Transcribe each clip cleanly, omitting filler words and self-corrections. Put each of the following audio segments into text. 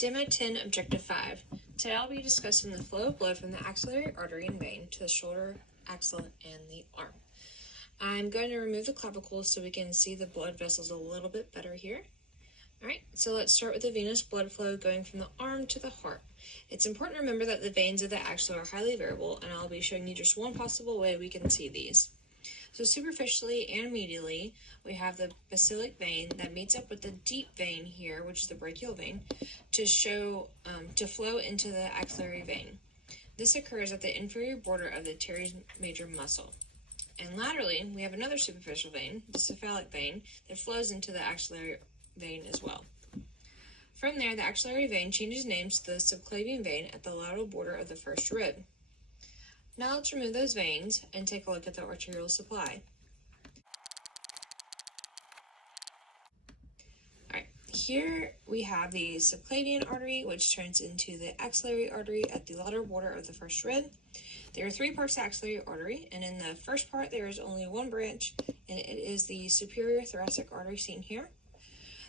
Demo 10, Objective 5. Today I'll be discussing the flow of blood from the axillary artery and vein to the shoulder, axilla, and the arm. I'm going to remove the clavicle so we can see the blood vessels a little bit better here. Alright, so let's start with the venous blood flow going from the arm to the heart. It's important to remember that the veins of the axilla are highly variable, and I'll be showing you just one possible way we can see these. So superficially and medially, we have the basilic vein that meets up with the deep vein here, which is the brachial vein, to flow into the axillary vein. This occurs at the inferior border of the teres major muscle. And laterally, we have another superficial vein, the cephalic vein, that flows into the axillary vein as well. From there, the axillary vein changes names to the subclavian vein at the lateral border of the first rib. Now let's remove those veins and take a look at the arterial supply. Alright, here we have the subclavian artery, which turns into the axillary artery at the lateral border of the first rib. There are three parts to axillary artery, and in the first part there is only one branch, and it is the superior thoracic artery seen here.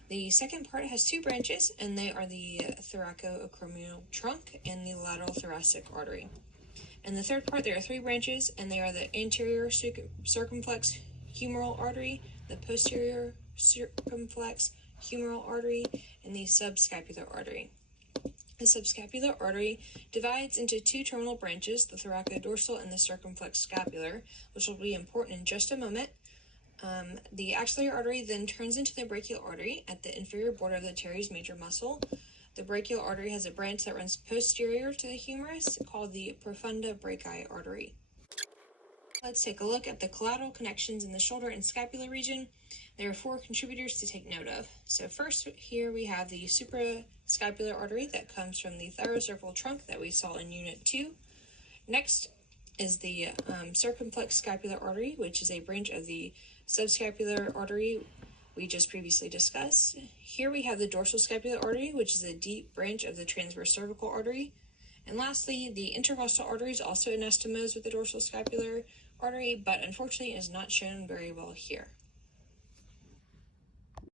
The second part has two branches, and they are the thoracoacromial trunk and the lateral thoracic artery. In the third part, there are three branches, and they are the anterior circumflex humeral artery, the posterior circumflex humeral artery, and the subscapular artery. The subscapular artery divides into two terminal branches, the thoracodorsal and the circumflex scapular, which will be important in just a moment. The axillary artery then turns into the brachial artery at the inferior border of the teres major muscle. The brachial artery has a branch that runs posterior to the humerus called the profunda brachii artery. Let's take a look at the collateral connections in the shoulder and scapular region. There are four contributors to take note of. So first here we have the suprascapular artery that comes from the thyrocervical trunk that we saw in Unit 2. Next is the circumflex scapular artery, which is a branch of the subscapular artery we just previously discussed. Here we have the dorsal scapular artery, which is a deep branch of the transverse cervical artery. And lastly, the intercostal artery is also anastomosed with the dorsal scapular artery, but unfortunately is not shown very well here.